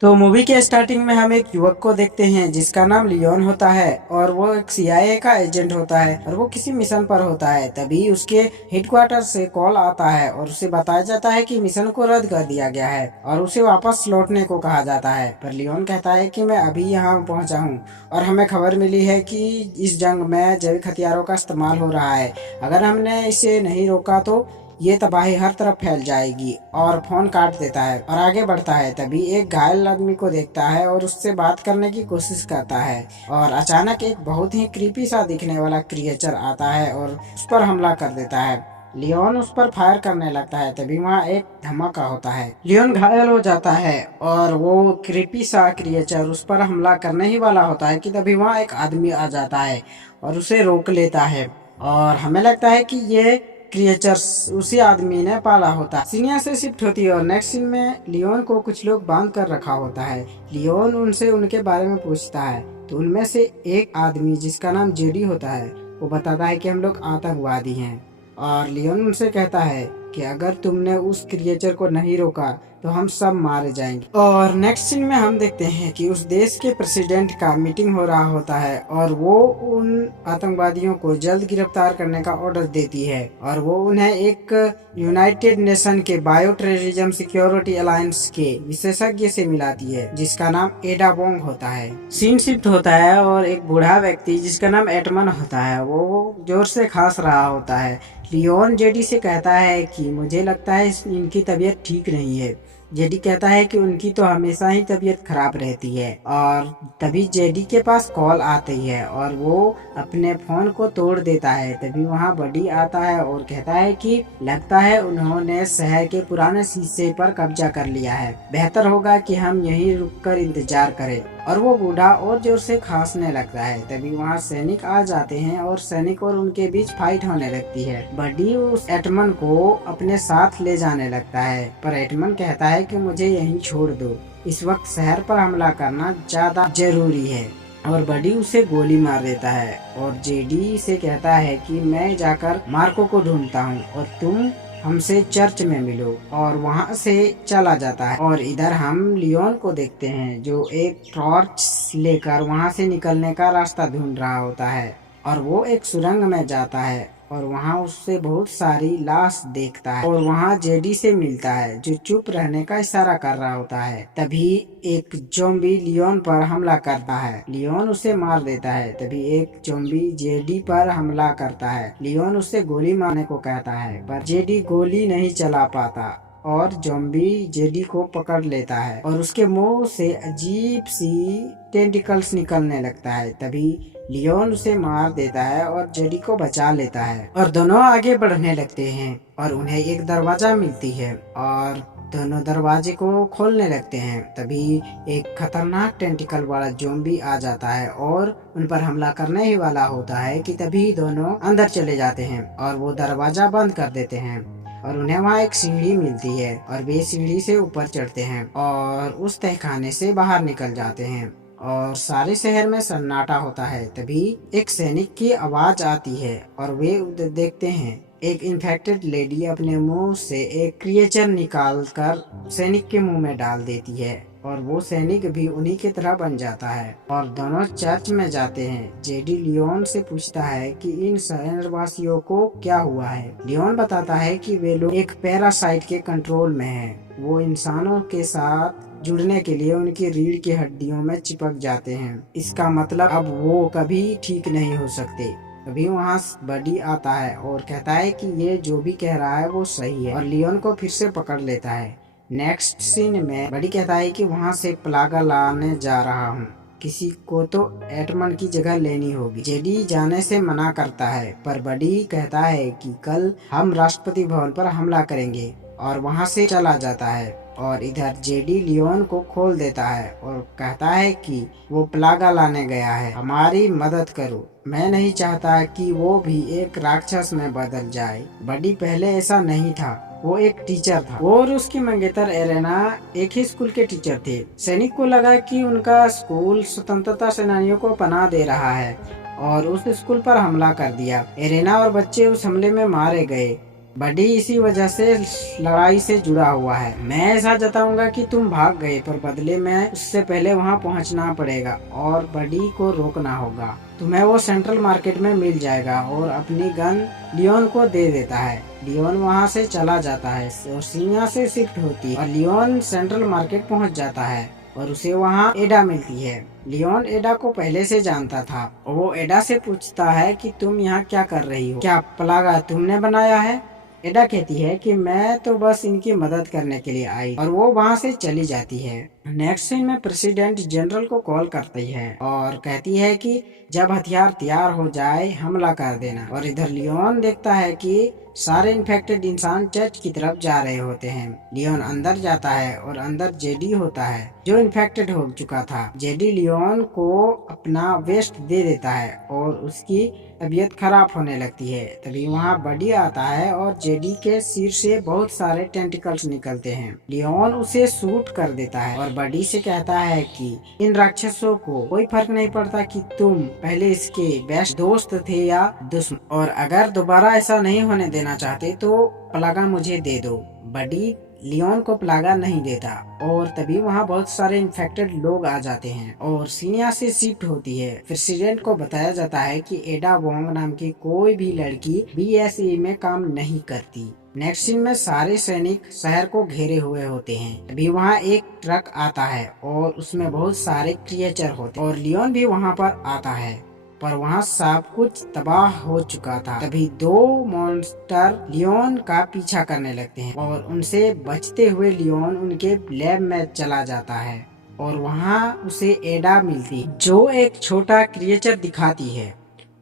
तो मूवी के स्टार्टिंग में हम एक युवक को देखते हैं जिसका नाम लियोन होता है और वो एक सीआईए का एजेंट होता है और वो किसी मिशन पर होता है। तभी उसके हेडक्वार्टर से कॉल आता है और उसे बताया जाता है कि मिशन को रद्द कर दिया गया है और उसे वापस लौटने को कहा जाता है। पर लियोन कहता है कि मैं अभी यहाँ पहुँचा हूँ और हमें खबर मिली है कि इस जंग में जैविक हथियारों का इस्तेमाल हो रहा है। अगर हमने इसे नहीं रोका तो ये तबाही हर तरफ फैल जाएगी। और फोन काट देता है और आगे बढ़ता है। तभी एक घायल आदमी को देखता है और उससे बात करने की कोशिश करता है और अचानक एक बहुत ही क्रीपी सा दिखने वाला क्रिएचर आता है और उस पर हमला कर देता है। लियोन उस पर फायर करने लगता है। तभी वहाँ एक धमाका होता है, लियोन घायल हो जाता है और वो क्रीपी सा क्रिएचर उस पर हमला करने ही वाला होता है कि तभी वहाँ एक आदमी आ जाता है और उसे रोक लेता है। और हमें लगता है कि ये क्रिएचर्स उसी आदमी ने पाला होता है। सीन यहाँ से शिफ्ट होती है और नेक्स्ट सीन में लियोन को कुछ लोग बांध कर रखा होता है। लियोन उनसे उनके बारे में पूछता है तो उनमें से एक आदमी जिसका नाम जेडी होता है वो बताता है कि हम लोग आतंकवादी हैं। और लियोन उनसे कहता है कि अगर तुमने उस क्रिएचर को नहीं रोका तो हम सब मारे जाएंगे। और नेक्स्ट सीन में हम देखते हैं कि उस देश के प्रेसिडेंट का मीटिंग हो रहा होता है और वो उन आतंकवादियों को जल्द गिरफ्तार करने का ऑर्डर देती है और वो उन्हें एक यूनाइटेड नेशन के बायो टेररिज्म सिक्योरिटी अलायंस के विशेषज्ञ से मिलाती है जिसका नाम एडा बोंग होता है। सीन शिफ्ट होता है और एक बूढ़ा व्यक्ति जिसका नाम एटमन होता है वो जोर से खांस रहा होता है। लियोन जेडी से कहता है कि मुझे लगता है इनकी तबीयत ठीक नहीं है। जेडी कहता है कि उनकी तो हमेशा ही तबीयत खराब रहती है। और तभी जेडी के पास कॉल आती है और वो अपने फोन को तोड़ देता है। तभी वहाँ बडी आता है और कहता है कि लगता है उन्होंने शहर के पुराने शीशे पर कब्जा कर लिया है, बेहतर होगा कि हम यहीं रुककर इंतजार करें। और वो बूढ़ा और जोर से खांसने लगता है। तभी वहाँ सैनिक आ जाते हैं और सैनिक और उनके बीच फाइट होने लगती है। बडी उस एटमन को अपने साथ ले जाने लगता है पर एटमन कहता है कि मुझे यहीं छोड़ दो, इस वक्त शहर पर हमला करना ज्यादा जरूरी है। और बडी उसे गोली मार देता है और जेडी से कहता है कि मैं जाकर मार्को को ढूंढता हूँ और तुम हमसे चर्च में मिलो। और वहाँ से चला जाता है। और इधर हम लियोन को देखते हैं जो एक टॉर्च लेकर वहाँ से निकलने का रास्ता ढूंढ रहा होता है और वो एक सुरंग में जाता है और वहाँ उससे बहुत सारी लाश देखता है और वहाँ जेडी से मिलता है जो चुप रहने का इशारा कर रहा होता है। तभी एक जोम्बी लियोन पर हमला करता है, लियोन उसे मार देता है। तभी एक जोम्बी जेडी पर हमला करता है, लियोन उसे गोली मारने को कहता है पर जेडी गोली नहीं चला पाता और जोम्बी जेडी को पकड़ लेता है और उसके मुंह से अजीब सी टेंटिकल्स निकलने लगता है। तभी लियोन उसे मार देता है और जेडी को बचा लेता है और दोनों आगे बढ़ने लगते हैं और उन्हें एक दरवाजा मिलती है और दोनों दरवाजे को खोलने लगते हैं। तभी एक खतरनाक टेंटिकल वाला जोम्बी आ जाता है और उन पर हमला करने ही वाला होता है कि तभी दोनों अंदर चले जाते हैं और वो दरवाजा बंद कर देते हैं और उन्हें वहाँ एक सीढ़ी मिलती है और वे सीढ़ी से ऊपर चढ़ते हैं और उस तहखाने से बाहर निकल जाते हैं और सारे शहर में सन्नाटा होता है। तभी एक सैनिक की आवाज आती है और वे उधर देखते हैं एक इन्फेक्टेड लेडी अपने मुंह से एक क्रिएचर निकाल कर सैनिक के मुंह में डाल देती है और वो सैनिक भी उन्हीं की तरह बन जाता है और दोनों चर्च में जाते हैं। जेडी लियोन से पूछता है कि इन शहरवासियों को क्या हुआ है। लियोन बताता है कि वे लोग एक पैरासाइट के कंट्रोल में हैं। वो इंसानों के साथ जुड़ने के लिए उनकी रीढ़ की हड्डियों में चिपक जाते हैं। इसका मतलब अब वो कभी ठीक नहीं हो सकते। तभी वहाँ बडी आता है और कहता है कि ये जो भी कह रहा है वो सही है और लियोन को फिर से पकड़ लेता है। नेक्स्ट सीन में बडी कहता है कि वहाँ से प्लागा लाने जा रहा हूँ, किसी को तो एटमन की जगह लेनी होगी। जेडी जाने से मना करता है पर बडी कहता है कि कल हम राष्ट्रपति भवन पर हमला करेंगे और वहाँ से चला जाता है। और इधर जेडी लियोन को खोल देता है और कहता है कि वो प्लागा लाने गया है, हमारी मदद करो। मैं नहीं चाहता कि वो भी एक राक्षस में बदल जाए। बडी पहले ऐसा नहीं था, वो एक टीचर था। वो और उसकी मंगेतर एरेना एक ही स्कूल के टीचर थे। सैनिक को लगा कि उनका स्कूल स्वतंत्रता सेनानियों को पनाह दे रहा है और उस स्कूल पर हमला कर दिया। एरेना और बच्चे उस हमले में मारे गए बडी इसी वजह से लड़ाई से जुड़ा हुआ है। मैं ऐसा जताऊंगा कि तुम भाग गए, पर बदले में उससे पहले वहां पहुंचना पड़ेगा और बडी को रोकना होगा। तुम्हें वो सेंट्रल मार्केट में मिल जाएगा और अपनी गन लियोन को दे देता है। लियोन वहां से चला जाता है और सीनिया से शिफ्ट होती है और लियोन सेंट्रल मार्केट पहुंच जाता है और उसे वहां एडा मिलती है। लियोन एडा को पहले से जानता था और वो एडा से पूछता है कि तुम यहाँ क्या कर रही हो, क्या प्लागा तुमने बनाया है? एडा कहती है कि मैं तो बस इनकी मदद करने के लिए आई और वो वहाँ से चली जाती है। नेक्स्ट सीन में प्रेसिडेंट जनरल को कॉल करती है और कहती है कि जब हथियार तैयार हो जाए हमला कर देना। और इधर लियोन देखता है कि सारे इन्फेक्टेड इंसान चर्च की तरफ जा रहे होते हैं। लियोन अंदर जाता है और अंदर जेडी होता है जो इन्फेक्टेड हो चुका था। जेडी लियोन को अपना वेस्ट दे देता है और उसकी तबीयत खराब होने लगती है। तभी वहाँ बडी आता है और जेडी के सिर से बहुत सारे टेंटिकल्स निकलते हैं। लियोन उसे शूट कर देता है और बडी से कहता है कि इन राक्षसों को कोई फर्क नहीं पड़ता कि तुम पहले इसके बेस्ट दोस्त थे या दुश्मन, और अगर दोबारा ऐसा नहीं होने देना चाहते तो प्लागा मुझे दे दो। बडी लियोन को प्लागा नहीं देता और तभी वहाँ बहुत सारे इन्फेक्टेड लोग आ जाते हैं और सीनिया से शिफ्ट होती है। प्रेसिडेंट को बताया जाता है कि एडा वोंग नाम की कोई भी लड़की BSE में काम नहीं करती। नेक्स्ट सीन में सारे सैनिक शहर को घेरे हुए होते हैं। तभी वहाँ एक ट्रक आता है और उसमें बहुत सारे क्रिएचर होते हैं और लियोन भी वहाँ पर आता है, पर वहाँ सब कुछ तबाह हो चुका था। तभी दो मॉन्स्टर लियोन का पीछा करने लगते हैं और उनसे बचते हुए लियोन उनके लैब में चला जाता है और वहाँ उसे एडा मिलती जो एक छोटा क्रिएचर दिखाती है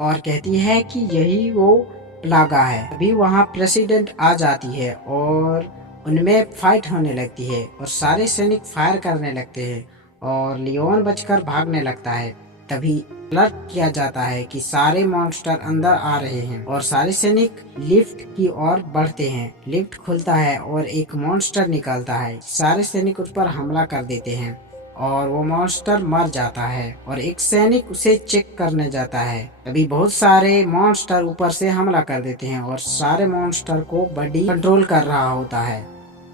और कहती है कि यही वो प्लागा है। अभी वहाँ प्रेसिडेंट आ जाती है और उनमें फाइट होने लगती है और सारे सैनिक फायर करने लगते हैं और लियोन बचकर भागने लगता है। तभी अलर्ट किया जाता है कि सारे मॉन्स्टर अंदर आ रहे हैं और सारे सैनिक लिफ्ट की ओर बढ़ते हैं। लिफ्ट खुलता है और एक मॉन्स्टर निकलता है। सारे सैनिक उस पर हमला कर देते हैं और वो मॉन्स्टर मर जाता है और एक सैनिक उसे चेक करने जाता है। अभी बहुत सारे मॉन्स्टर ऊपर से हमला कर देते हैं और सारे मॉन्स्टर को बडी कंट्रोल कर रहा होता है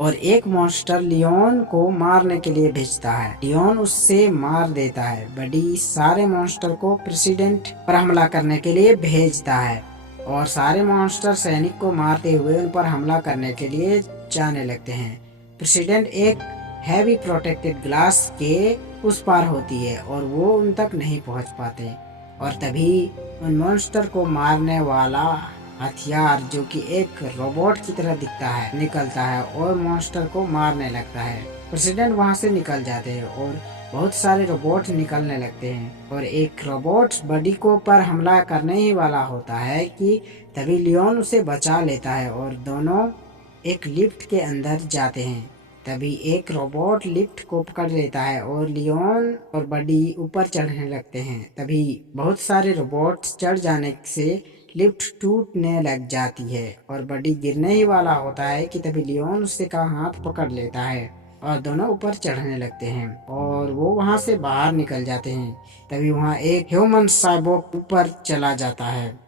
और एक मॉन्स्टर लियोन को मारने के लिए भेजता है। लियोन उससे मार देता है। बडी सारे मॉन्स्टर को प्रेसिडेंट पर हमला करने के लिए भेजता है और सारे मॉन्स्टर सैनिक को मारते हुए उन पर हमला करने के लिए जाने लगते हैं। प्रेसिडेंट एक हैवी प्रोटेक्टेड ग्लास के उस पार होती है और वो उन तक नहीं पहुंच पाते और तभी उन मॉन्स्टर को मारने वाला हथियार जो कि एक रोबोट की तरह दिखता है निकलता है और मॉन्स्टर को मारने लगता है। प्रेसिडेंट वहां से निकल जाते हैं और बहुत सारे रोबोट निकलने लगते हैं और एक रोबोट बडी को पर हमला करने ही वाला होता है कि तभी लियोन उसे बचा लेता है और दोनों एक लिफ्ट के अंदर जाते हैं। तभी एक रोबोट लिफ्ट को पकड़ लेता है और लियोन और बडी ऊपर चढ़ने लगते हैं। तभी बहुत सारे रोबोट चढ़ जाने से लिफ्ट टूटने लग जाती है और बडी गिरने ही वाला होता है कि तभी लियोन उससे का हाथ पकड़ लेता है और दोनों ऊपर चढ़ने लगते हैं और वो वहां से बाहर निकल जाते हैं। तभी वहां एक ह्यूमन साइबोर्ग ऊपर चला जाता है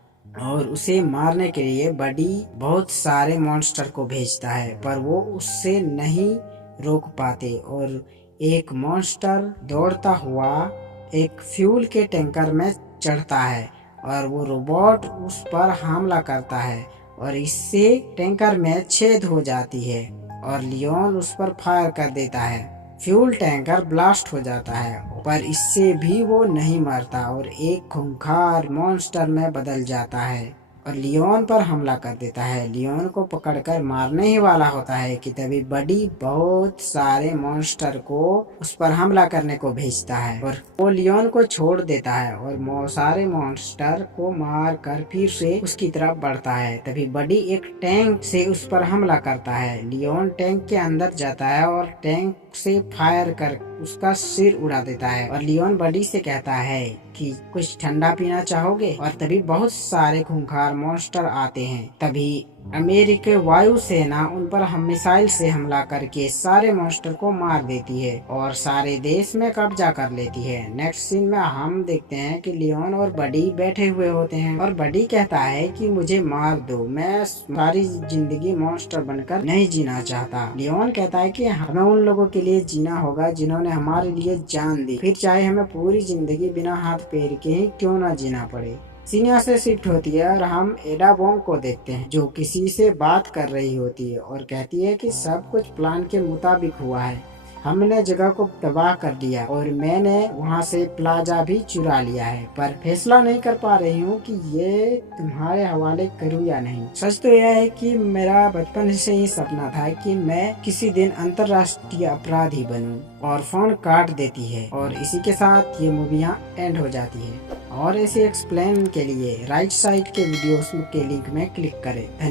और उसे मारने के लिए बडी बहुत सारे मॉन्स्टर को भेजता है, पर वो उससे नहीं रोक पाते और एक मॉन्स्टर दौड़ता हुआ एक फ्यूल के टैंकर में चढ़ता है और वो रोबोट उस पर हमला करता है और इससे टैंकर में छेद हो जाती है और लियोन उस पर फायर कर देता है। फ्यूल टैंकर ब्लास्ट हो जाता है, पर इससे भी वो नहीं मरता और एक खूंखार मॉन्स्टर में बदल जाता है और लियोन पर हमला कर देता है। लियोन को पकड़कर मारने ही वाला होता है कि तभी बडी बहुत सारे मॉन्स्टर को उस पर हमला करने को भेजता है और वो लियोन को छोड़ देता है और सारे मॉन्स्टर को मार कर फिर से उसकी तरफ बढ़ता है। तभी बडी एक टैंक से उस पर हमला करता है। लियोन टैंक के अंदर जाता है और टैंक से फायर कर उसका सिर उड़ा देता है और लियोन बडी से कहता है कि कुछ ठंडा पीना चाहोगे, और तभी बहुत सारे खूंखार मॉन्स्टर आते हैं। तभी अमेरिकी वायुसेना उन पर हम मिसाइल से हमला करके सारे मॉन्स्टर को मार देती है और सारे देश में कब्जा कर लेती है। नेक्स्ट सीन में हम देखते हैं कि लियोन और बडी बैठे हुए होते हैं और बडी कहता है कि मुझे मार दो, मैं सारी जिंदगी मॉन्स्टर बनकर नहीं जीना चाहता। लियोन कहता है कि हमें उन लोगों के लिए जीना होगा जिन्होंने हमारे लिए जान दी, फिर चाहे हमें पूरी जिंदगी बिना हाथ पैर के ही क्यों ना जीना पड़े। सीन यहाँ से शिफ्ट होती है और हम एडा बोंग को देखते हैं जो किसी से बात कर रही होती है और कहती है कि सब कुछ प्लान के मुताबिक हुआ है, हमने जगह को तबाह कर दिया और मैंने वहाँ से प्लाजा भी चुरा लिया है, पर फैसला नहीं कर पा रही हूँ कि ये तुम्हारे हवाले करूँ या नहीं। सच तो यह है कि मेरा बचपन से ही सपना था कि मैं किसी दिन अंतर्राष्ट्रीय अपराधी बनूं। और फोन काट देती है और इसी के साथ ये मूवी यहाँ एंड हो जाती है। और ऐसे एक्सप्लेन के लिए राइट साइड के वीडियोस के लिंक में क्लिक करें। धन्यवाद।